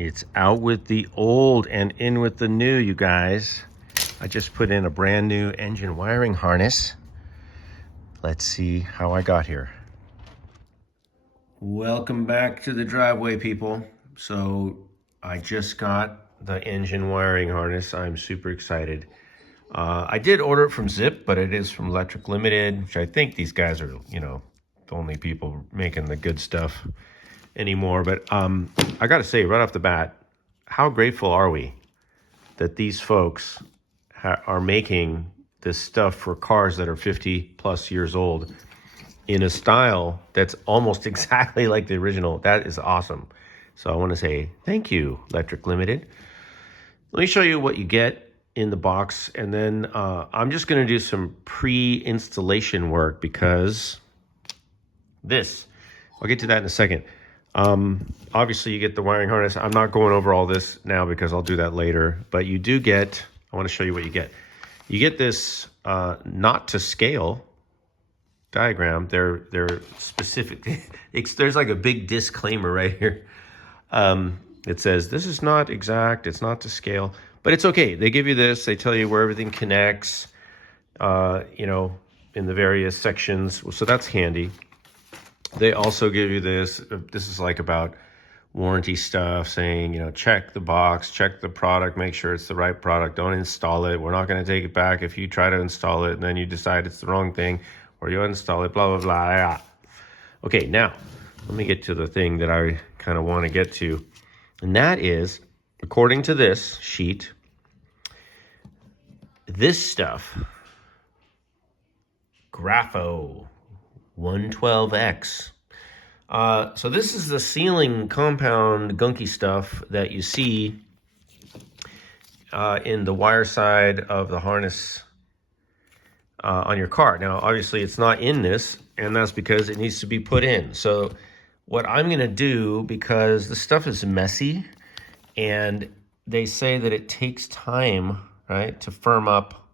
It's out with the old and in with the new, you guys. I just put in a brand new engine wiring harness. Let's see how I got here. Welcome back to the driveway, people. So I just got the engine wiring harness. I'm super excited. I did order it from Zip, but it is from Lectric Limited, which I think these guys are, the only people making the good stuff anymore. But I got to say right off the bat, how grateful are we that these folks are making this stuff for cars that are 50 plus years old in a style that's almost exactly like the original. That is awesome. So I want to say thank you, Lectric Limited. Let me show you what you get in the box, and then I'm just going to do some pre-installation work because I'll get to that in a second. Obviously you get the wiring harness. I'm not going over all this now because I'll do that later, but you do get, I want to show you what you get. You get this not to scale diagram. They're specific. There's like a big disclaimer right here. It says this is not exact, it's not to scale, but it's okay. They give you this, they tell you where everything connects, in the various sections. So that's handy. They also give you this. This is like about warranty stuff, saying, check the box, check the product, make sure it's the right product. Don't install it. We're not going to take it back if you try to install it and then you decide it's the wrong thing, or you uninstall it, blah, blah, blah. Yeah. Okay, now let me get to the thing that I kind of want to get to. And that is, according to this sheet, this stuff, Grapho 112X. So this is the sealing compound gunky stuff that you see in the wire side of the harness on your car. Now, obviously, it's not in this, and that's because it needs to be put in. So what I'm going to do, because the stuff is messy, and they say that it takes time, right, to firm up,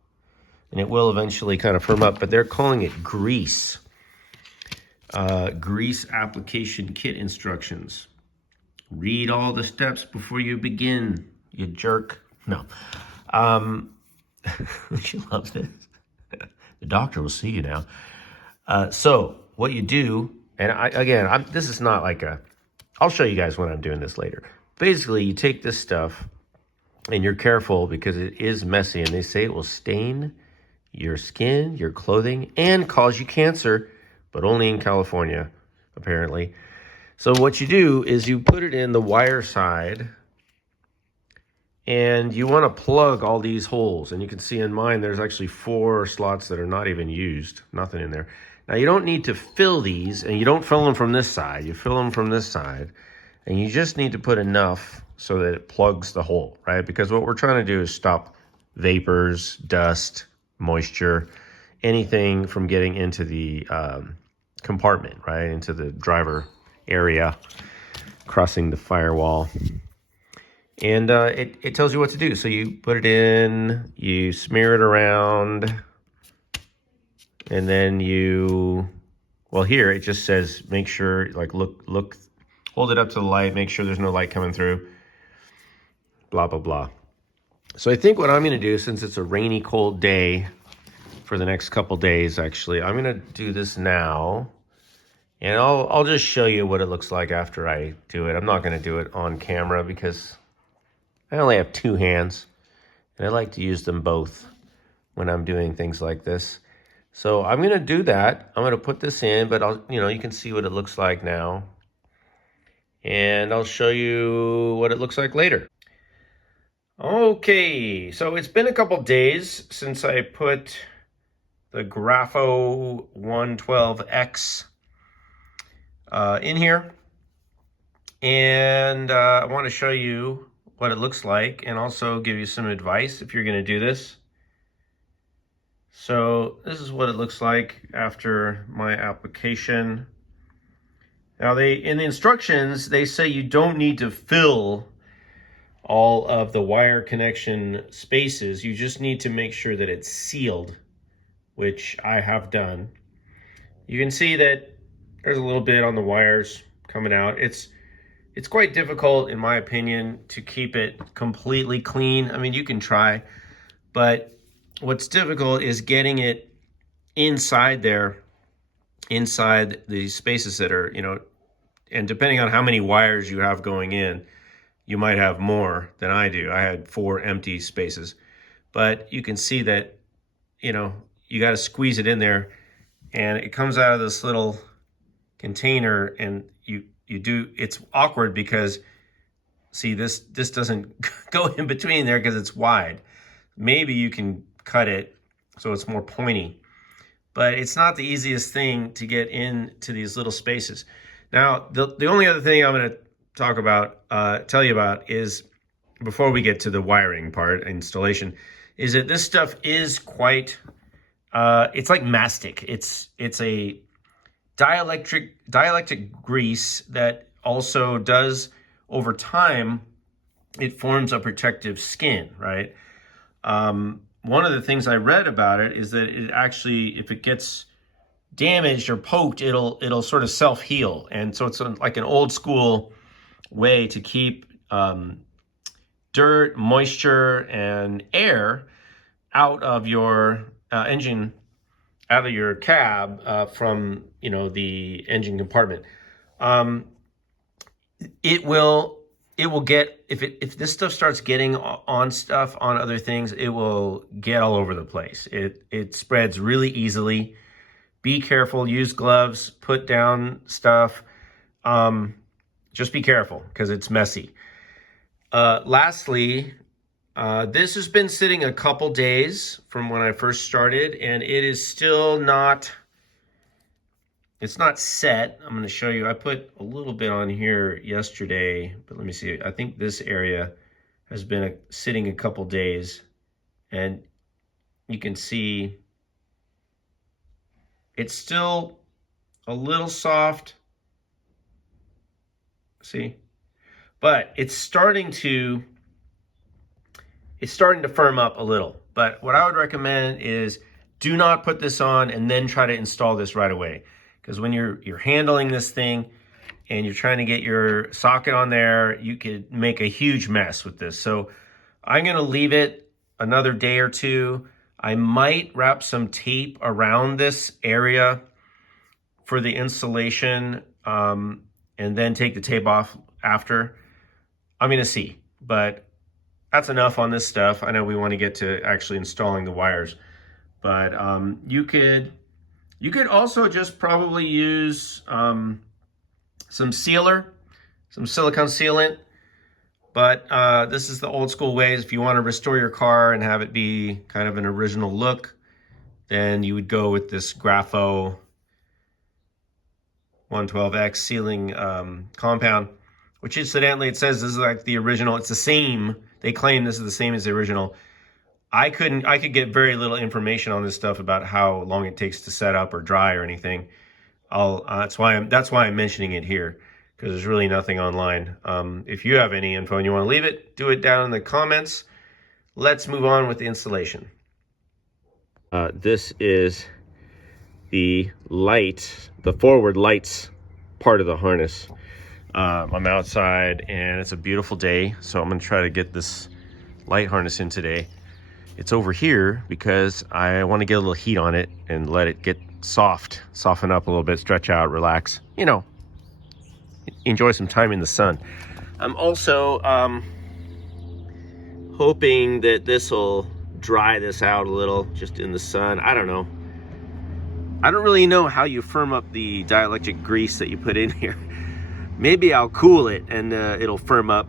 and it will eventually kind of firm up, but they're calling it grease. Grease application kit instructions. Read all the steps before you begin, you jerk. No. She loves this. The doctor will see you now. So what you do, and this is not like I'll show you guys when I'm doing this later. Basically, you take this stuff and you're careful because it is messy, and they say it will stain your skin, your clothing, and cause you cancer, but only in California, apparently. So what you do is you put it in the wire side, and you want to plug all these holes. And you can see in mine, there's actually 4 slots that are not even used, nothing in there. Now, you don't need to fill these, and you don't fill them from this side. You fill them from this side, and you just need to put enough so that it plugs the hole, right? Because what we're trying to do is stop vapors, dust, moisture, anything from getting into the compartment, right? Into the driver area, crossing the firewall. And it tells you what to do. So you put it in, you smear it around, and then here it just says, make sure, like look, hold it up to the light, make sure there's no light coming through, blah, blah, blah. So I think what I'm gonna do, since it's a rainy, cold day for the next couple days, actually, I'm gonna do this now. And I'll just show you what it looks like after I do it. I'm not gonna do it on camera because I only have 2 hands, and I like to use them both when I'm doing things like this. So I'm gonna do that. I'm gonna put this in, but you can see what it looks like now. And I'll show you what it looks like later. Okay, so it's been a couple days since I put the Grapho 112X in here. And I want to show you what it looks like and also give you some advice if you're going to do this. So this is what it looks like after my application. Now in the instructions, they say you don't need to fill all of the wire connection spaces. You just need to make sure that it's sealed, which I have done. You can see that there's a little bit on the wires coming out. It's it's quite difficult, in my opinion, to keep it completely clean. I mean, you can try, but what's difficult is getting it inside there, inside the spaces that are, and depending on how many wires you have going in, you might have more than I do. I had 4 empty spaces, but you can see that, you got to squeeze it in there, and it comes out of this little container, and you do, it's awkward because see, this doesn't go in between there because it's wide. Maybe you can cut it so it's more pointy, but it's not the easiest thing to get into these little spaces. Now, the only other thing I'm going to talk about, tell you about, is before we get to the wiring part, installation, is that this stuff is quite, it's like mastic. It's a dielectric grease that also does, over time, it forms a protective skin, right? One of the things I read about it is that it actually, if it gets damaged or poked, it'll sort of self-heal. And so it's like an old school way to keep dirt, moisture, and air out of your engine, out of your cab, from the engine compartment. It will get, if this stuff starts getting on stuff, on other things, it will get all over the place. It spreads really easily. Be careful, use gloves, put down stuff. Just be careful because it's messy. Lastly, this has been sitting a couple days from when I first started, and it is still not, it's not set. I'm going to show you. I put a little bit on here yesterday, but let me see. I think this area has been sitting a couple days, and you can see it's still a little soft. See? But it's starting to firm up a little. But what I would recommend is do not put this on and then try to install this right away. Because when you're handling this thing and you're trying to get your socket on there, you could make a huge mess with this. So I'm going to leave it another day or two. I might wrap some tape around this area for the installation, and then take the tape off after. I'm going to see, but that's enough on this stuff. I know we want to get to actually installing the wires, but you could also just probably use some sealer, some silicone sealant. But this is the old school ways. If you want to restore your car and have it be kind of an original look, then you would go with this Grapho 112X sealing compound, which incidentally, it says this is like the original. It's the same. They claim this is the same as the original. I could get very little information on this stuff about how long it takes to set up or dry or anything. That's why I'm mentioning it here, because there's really nothing online. If you have any info and you want to leave it, do it down in the comments. Let's move on with the installation. This is the light, the forward lights part of the harness. I'm outside and it's a beautiful day, so I'm going to try to get this light harness in today. It's over here because I want to get a little heat on it and let it get soften up a little bit, stretch out, relax, enjoy some time in the sun. I'm also hoping that this will dry this out a little just in the sun. I don't know. I don't really know how you firm up the dielectric grease that you put in here. Maybe I'll cool it and it'll firm up.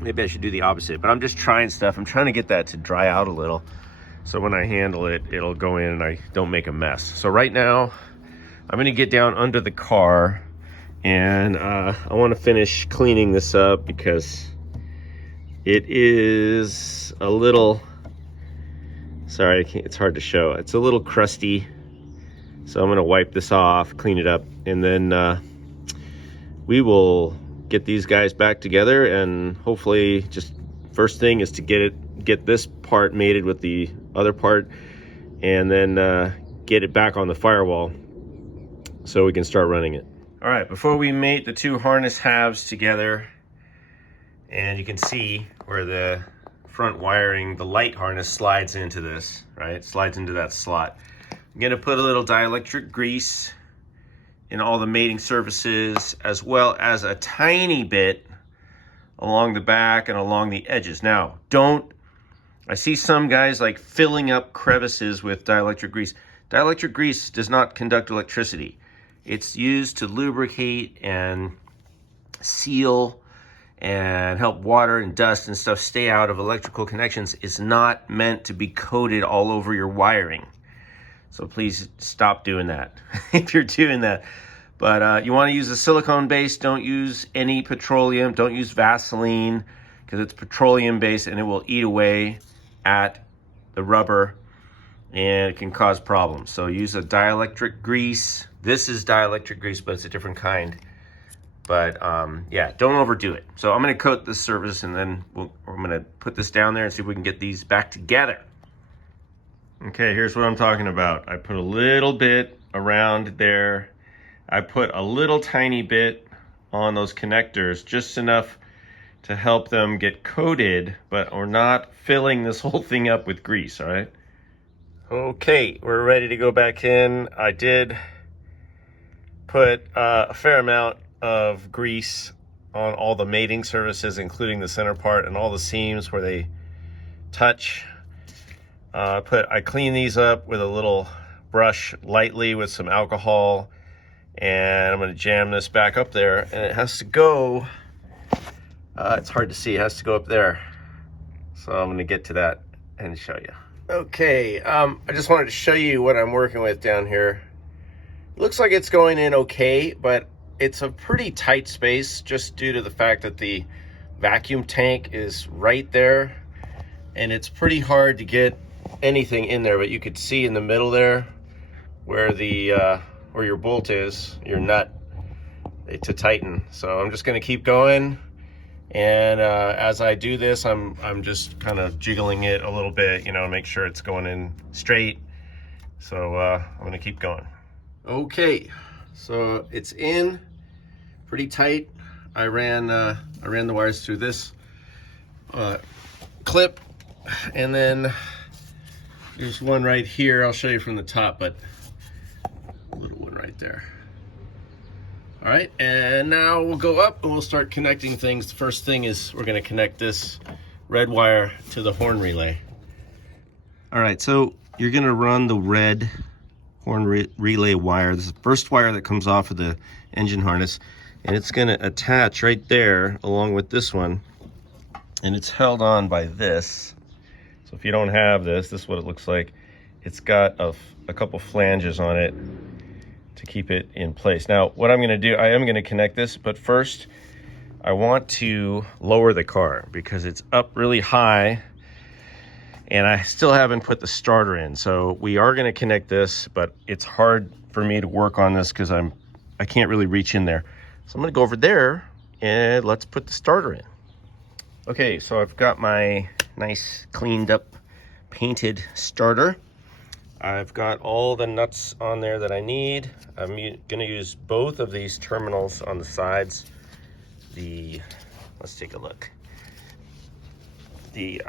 Maybe I should do the opposite, but I'm just trying stuff. I'm trying to get that to dry out a little, so when I handle it, it'll go in and I don't make a mess. So right now, I'm gonna get down under the car, and I wanna finish cleaning this up because it is a little, sorry, it's hard to show. It's a little crusty. So I'm gonna wipe this off, clean it up, and then we will get these guys back together, and hopefully, just first thing is to get this part mated with the other part, and then get it back on the firewall so we can start running it. All right, before we mate the two harness halves together, and you can see where the front wiring, the light harness slides into this, right? Slides into that slot. I'm gonna put a little dielectric grease in all the mating surfaces, as well as a tiny bit along the back and along the edges. Now, I see some guys like filling up crevices with dielectric grease. Dielectric grease does not conduct electricity. It's used to lubricate and seal and help water and dust and stuff stay out of electrical connections. It's not meant to be coated all over your wiring. So please stop doing that if you're doing that. But you want to use a silicone base. Don't use any petroleum. Don't use Vaseline, because it's petroleum based and it will eat away at the rubber and it can cause problems. So use a dielectric grease. This is dielectric grease, but it's a different kind. But yeah, don't overdo it. So I'm going to coat this surface, and then I'm going to put this down there and see if we can get these back together. Okay, here's what I'm talking about. I put a little bit around there. I put a little tiny bit on those connectors, just enough to help them get coated, but we're not filling this whole thing up with grease, all right? Okay, we're ready to go back in. I did put a fair amount of grease on all the mating surfaces, including the center part and all the seams where they touch. I clean these up with a little brush lightly with some alcohol, and I'm going to jam this back up there, and it has to go, it's hard to see, it has to go up there. So I'm going to get to that and show you. Okay, I just wanted to show you what I'm working with down here. Looks like it's going in okay, but it's a pretty tight space just due to the fact that the vacuum tank is right there, and it's pretty hard to get anything in there. But you could see in the middle there where the where your bolt is, your nut, to tighten. So I'm just going to keep going, and as I do this, I'm just kind of jiggling it a little bit, you know, make sure it's going in straight. So I'm going to keep going. Okay, so it's in pretty tight. I ran the wires through this clip, and then there's one right here. I'll show you from the top, but a little one right there. All right, and now we'll go up and we'll start connecting things. The first thing is we're going to connect this red wire to the horn relay. All right, so you're going to run the red horn relay wire. This is the first wire that comes off of the engine harness, and it's going to attach right there along with this one, and it's held on by this. So if you don't have this, this is what it looks like. It's got a couple flanges on it to keep it in place. Now, what I'm going to do, I am going to connect this, but first I want to lower the car because it's up really high and I still haven't put the starter in. So we are going to connect this, but it's hard for me to work on this because I can't really reach in there. So I'm going to go over there and let's put the starter in. Okay, so I've got my nice cleaned up painted starter. I've got all the nuts on there that I need. I'm going to use both of these terminals on the sides. Let's take a look. The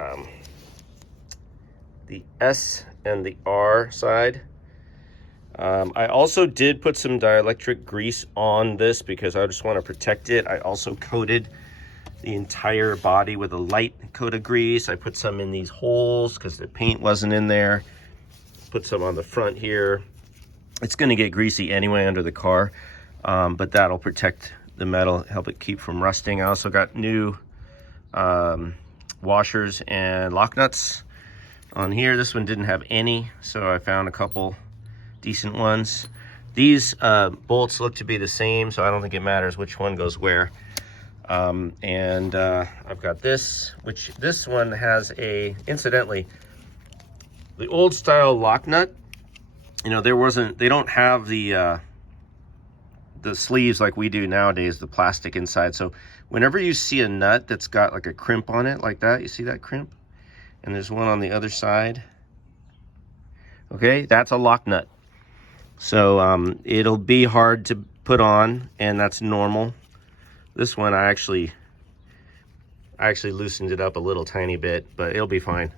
S and the R side. I also did put some dielectric grease on this because I just want to protect it. I also coated the entire body with a light coat of grease. I put some in these holes because the paint wasn't in there. Put some on the front here. It's going to get greasy anyway under the car, but that'll protect the metal, help it keep from rusting. I also got new washers and lock nuts on here. This one didn't have any, so I found a couple decent ones. These bolts look to be the same, so I don't think it matters which one goes where. And I've got this, which this one has incidentally, the old style lock nut, you know, they don't have the sleeves like we do nowadays, the plastic inside. So whenever you see a nut that's got like a crimp on it like that, you see that crimp? And there's one on the other side. Okay, that's a lock nut. So it'll be hard put on, and that's normal. This one I actually loosened it up a little tiny bit, but it'll be fine.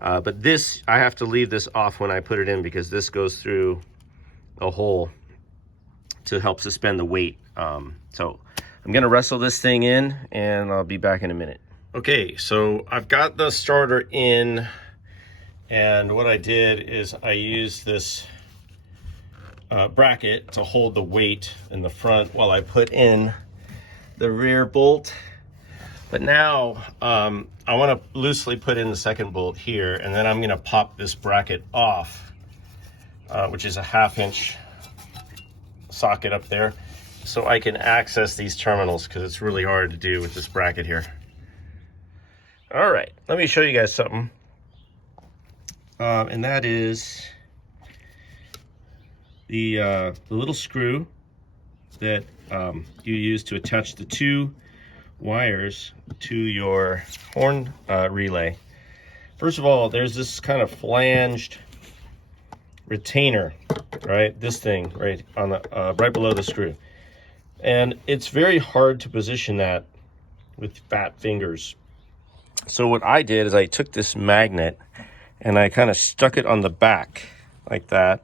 But this, I have to leave this off when I put it in because this goes through a hole to help suspend the weight. So I'm gonna wrestle this thing in and I'll be back in a minute. Okay, so I've got the starter in, and what I did is I used this bracket to hold the weight in the front while I put in the rear bolt. But now I want to loosely put in the second bolt here, and then I'm going to pop this bracket off, which is a 1/2 inch socket up there, so I can access these terminals, because it's really hard to do with this bracket here. All right, let me show you guys something, and that is the little screw that you use to attach the 2 wires to your horn relay. First of all, there's this kind of flanged retainer, right? This thing right on the right below the screw, and it's very hard to position that with fat fingers. So what I did is I took this magnet and I kind of stuck it on the back like that,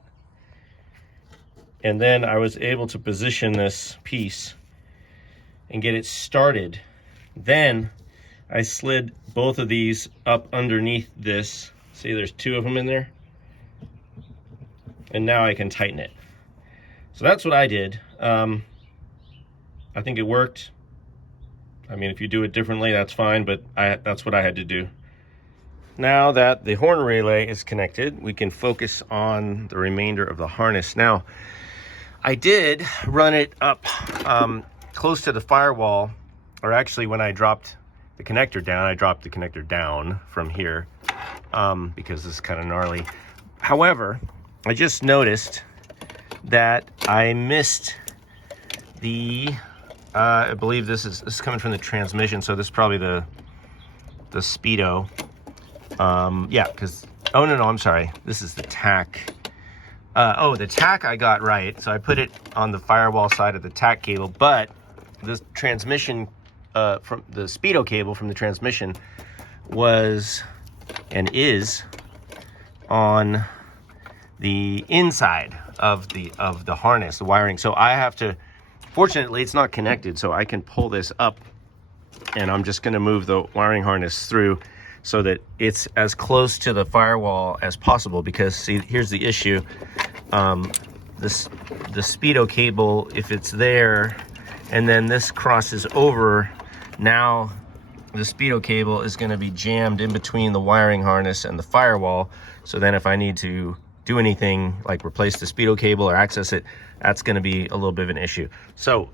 and then I was able to position this piece and get it started. Then I slid both of these up underneath this. See, there's 2 of them in there. And now I can tighten it. So that's what I did. I think it worked. I mean, if you do it differently, that's fine, but that's what I had to do. Now that the horn relay is connected, we can focus on the remainder of the harness. Now, I did run it up close to the firewall, or actually when I dropped the connector down, I dropped the connector down from here because this is kind of gnarly. However, I just noticed that I missed the, I believe this is coming from the transmission, so this is probably the speedo. Yeah, because, oh no, I'm sorry, this is the tack. Oh, the tack I got right, so I put it on the firewall side of the tack cable, but the transmission from the speedo cable from the transmission was and is on the inside of the harness, the wiring. So I have to, fortunately it's not connected, so I can pull this up, and I'm just going to move the wiring harness through so that it's as close to the firewall as possible. Because see, here's the issue. The speedo cable, if it's there and then this crosses over, now the speedo cable is going to be jammed in between the wiring harness and the firewall. So then if I need to do anything like replace the speedo cable or access it, that's going to be a little bit of an issue. So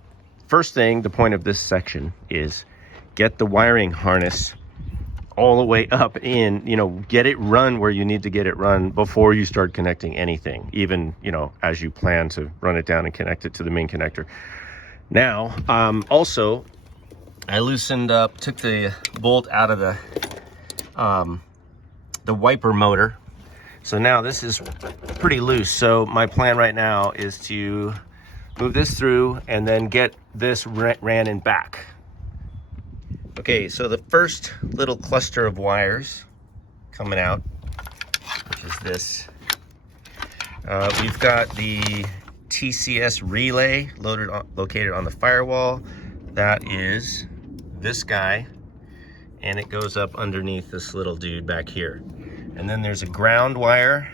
first thing, the point of this section is get the wiring harness all the way up in, you know, get it run where you need to get it run before you start connecting anything, even, you know, as you plan to run it down and connect it to the main connector. Now, also, I loosened up, took the bolt out of the wiper motor. So now this is pretty loose. So my plan right now is to move this through and then get this ran in back. Okay, so the first little cluster of wires coming out, which is this. We've got the TCS relay located on the firewall. That is this guy, and it goes up underneath this little dude back here. And then there's a ground wire.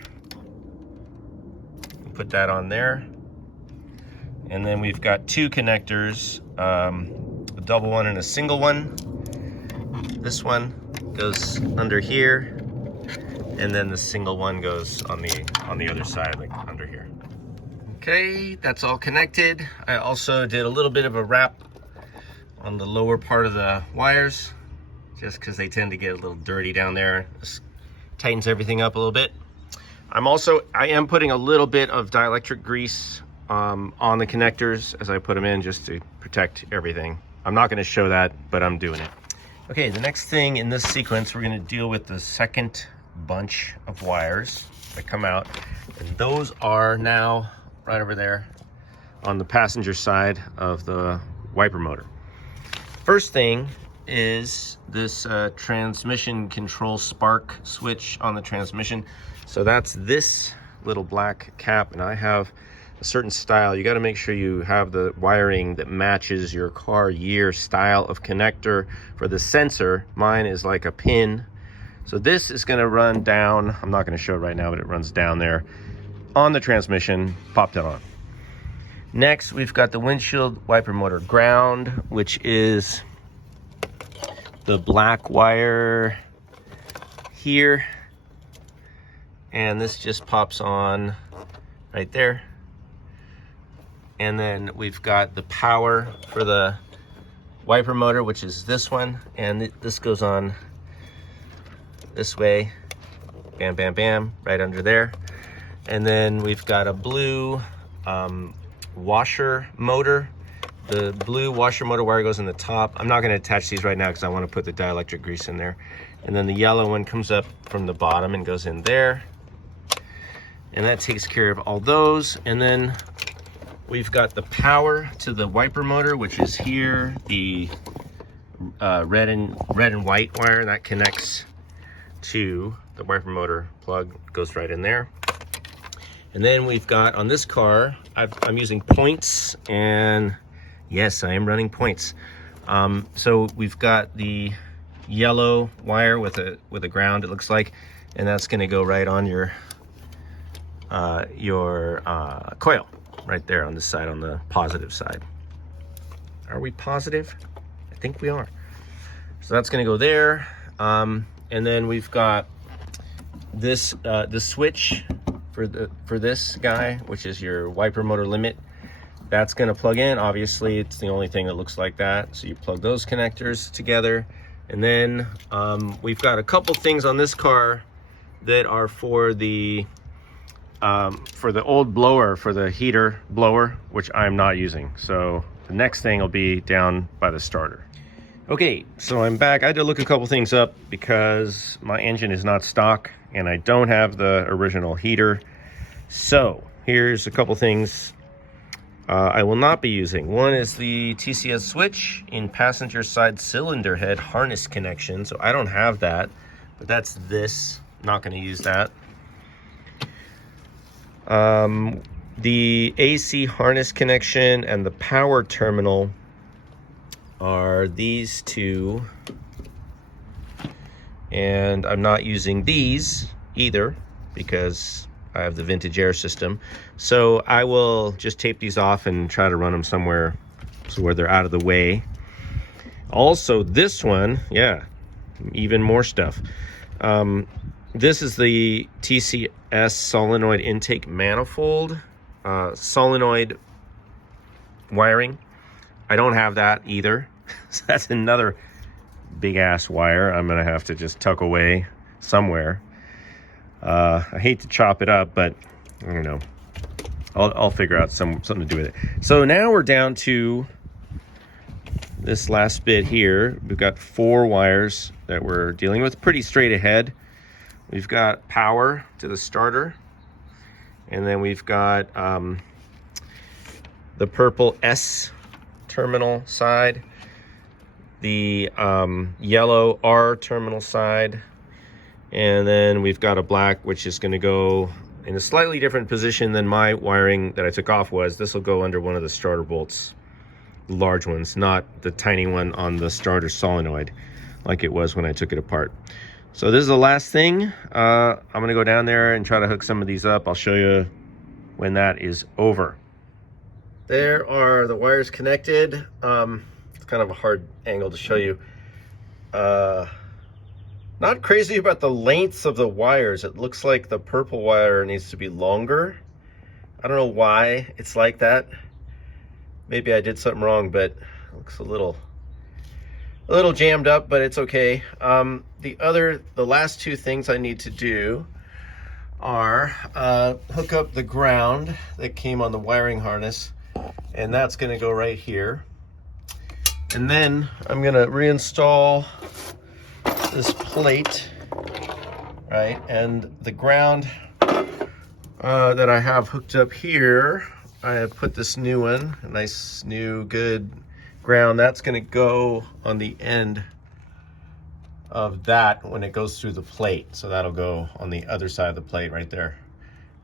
Put that on there. And then we've got 2 connectors, a double one and a single one. This one goes under here, and then the single one goes on the other side, like under here. Okay, that's all connected. I also did a little bit of a wrap on the lower part of the wires, just because they tend to get a little dirty down there. This tightens everything up a little bit. I am putting a little bit of dielectric grease on the connectors as I put them in, just to protect everything. I'm not going to show that, but I'm doing it. Okay, the next thing in this sequence, we're going to deal with the second bunch of wires that come out, and those are now right over there on the passenger side of the wiper motor. First thing is this transmission control spark switch on the transmission. So that's this little black cap, and I have a certain style. You got to make sure you have the wiring that matches your car year style of connector for the sensor. Mine is like a pin. So this is going to run down. I'm not going to show it right now, but it runs down there on the transmission. Pop that on. Next, we've got the windshield wiper motor ground, which is the black wire here, and this just pops on right there. And then we've got the power for the wiper motor, which is this one, and this goes on this way, bam bam bam, right under there. And then we've got a blue washer motor. The blue washer motor wire goes in the top. I'm not going to attach these right now because I want to put the dielectric grease in there. And then the yellow one comes up from the bottom and goes in there. And that takes care of all those. And then we've got the power to the wiper motor, which is here. The red and white wire that connects to the wiper motor plug goes right in there. And then we've got on this car, I'm using points, and yes, I am running points. So we've got the yellow wire with a ground, it looks like, and that's going to go right on your coil right there on this side, on the positive side. Are we positive? I think we are. So that's going to go there. And then we've got this the switch for this guy, which is your wiper motor limit. That's going to plug in. Obviously, it's the only thing that looks like that. So you plug those connectors together. And then we've got a couple things on this car that are for the old blower, for the heater blower, which I'm not using. So the next thing will be down by the starter. Okay, so I'm back. I had to look a couple things up because my engine is not stock and I don't have the original heater. So here's a couple things I will not be using. One is the TCS switch in passenger side cylinder head harness connection. So I don't have that, but that's this. Not going to use that. The AC harness connection and the power terminal are these two, and I'm not using these either because I have the vintage air system. So I will just tape these off and try to run them somewhere so where they're out of the way. Also this one, yeah, even more stuff. This is the TCS solenoid intake manifold, solenoid wiring. I don't have that either. So that's another big ass wire I'm gonna have to just tuck away somewhere. I hate to chop it up, but I don't know. I'll figure out something to do with it. So now we're down to this last bit here. We've got 4 wires that we're dealing with, pretty straight ahead. We've got power to the starter, and then we've got the purple S terminal side, the yellow R terminal side, and then we've got a black, which is going to go in a slightly different position than my wiring that I took off was. This will go under one of the starter bolts, large ones, not the tiny one on the starter solenoid like it was when I took it apart. So this is the last thing. I'm going to go down there and try to hook some of these up. I'll show you when that is over. There are the wires connected. It's kind of a hard angle to show you. Not crazy about the lengths of the wires. It looks like the purple wire needs to be longer. I don't know why it's like that. Maybe I did something wrong, but it looks a little jammed up, but it's okay. The last 2 things I need to do are hook up the ground that came on the wiring harness, and that's going to go right here. And then I'm going to reinstall this plate, right? And the ground that I have hooked up here I have put this new one, a nice new good ground. That's going to go on the end of that when it goes through the plate. So that'll go on the other side of the plate right there.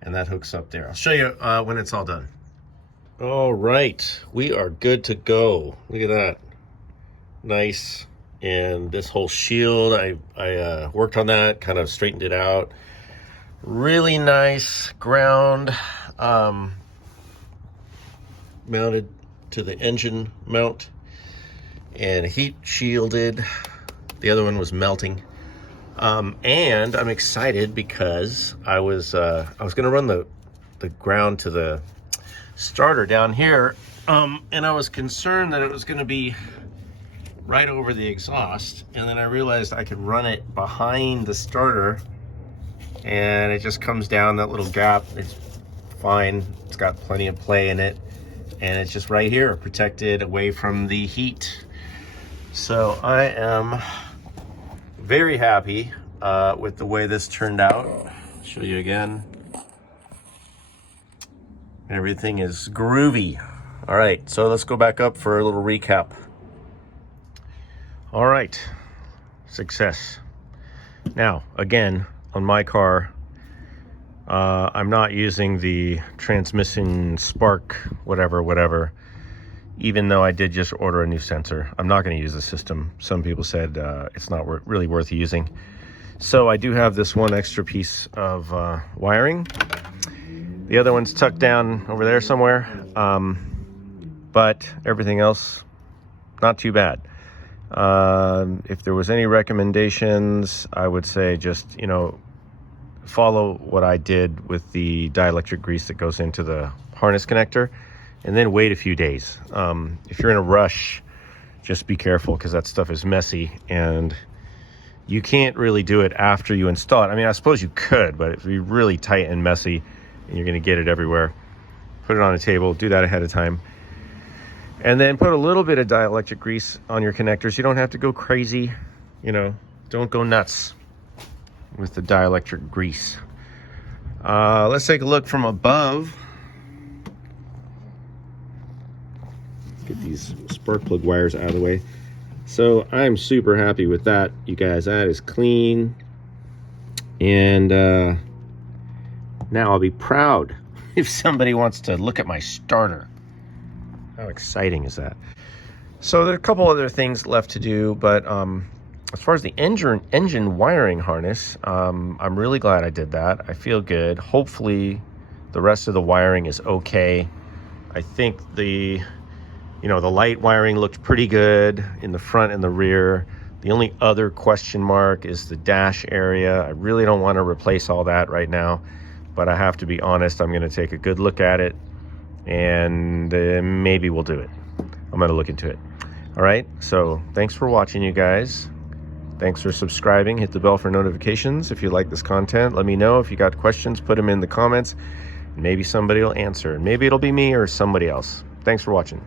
And that hooks up there. I'll show you when it's all done. All right, we are good to go. Look at that. Nice. And this whole shield, I worked on that, kind of straightened it out. Really nice ground, mounted to the engine mount and heat shielded. The other one was melting. And I'm excited because I was gonna run the ground to the starter down here, and I was concerned that it was gonna be right over the exhaust, and then I realized I could run it behind the starter and it just comes down that little gap. It's fine, it's got plenty of play in it, and it's just right here, protected away from the heat. So I am very happy with the way this turned out. I'll show you again. Everything is groovy. All right, so let's go back up for a little recap. All right, success. Now, again, on my car, I'm not using the transmission spark, whatever, even though I did just order a new sensor. I'm not gonna use the system. Some people said it's not really worth using. So I do have this one extra piece of wiring. The other one's tucked down over there somewhere, but everything else, not too bad. If there was any recommendations, I would say just, follow what I did with the dielectric grease that goes into the harness connector, and then wait a few days. If you're in a rush, just be careful, because that stuff is messy and you can't really do it after you install it. I mean, I suppose you could, but it'd be really tight and messy and you're going to get it everywhere. Put it on a table, do that ahead of time. And then put a little bit of dielectric grease on your connectors. You don't have to go crazy, don't go nuts with the dielectric grease. Let's take a look from above. Get these spark plug wires out of the way. So I'm super happy with that, you guys. That is clean. And now I'll be proud if somebody wants to look at my starter. How exciting is that? So there are a couple other things left to do, but as far as the engine wiring harness, I'm really glad I did that. I feel good. Hopefully the rest of the wiring is okay. I think the light wiring looked pretty good in the front and the rear. The only other question mark is the dash area. I really don't want to replace all that right now, but I have to be honest, I'm going to take a good look at it, and maybe we'll do it. I'm going to look into it. All right, so thanks for watching, you guys. Thanks for subscribing. Hit the bell for notifications if you like this content. Let me know if you got questions. Put them in the comments. Maybe somebody will answer. Maybe it'll be me or somebody else. Thanks for watching.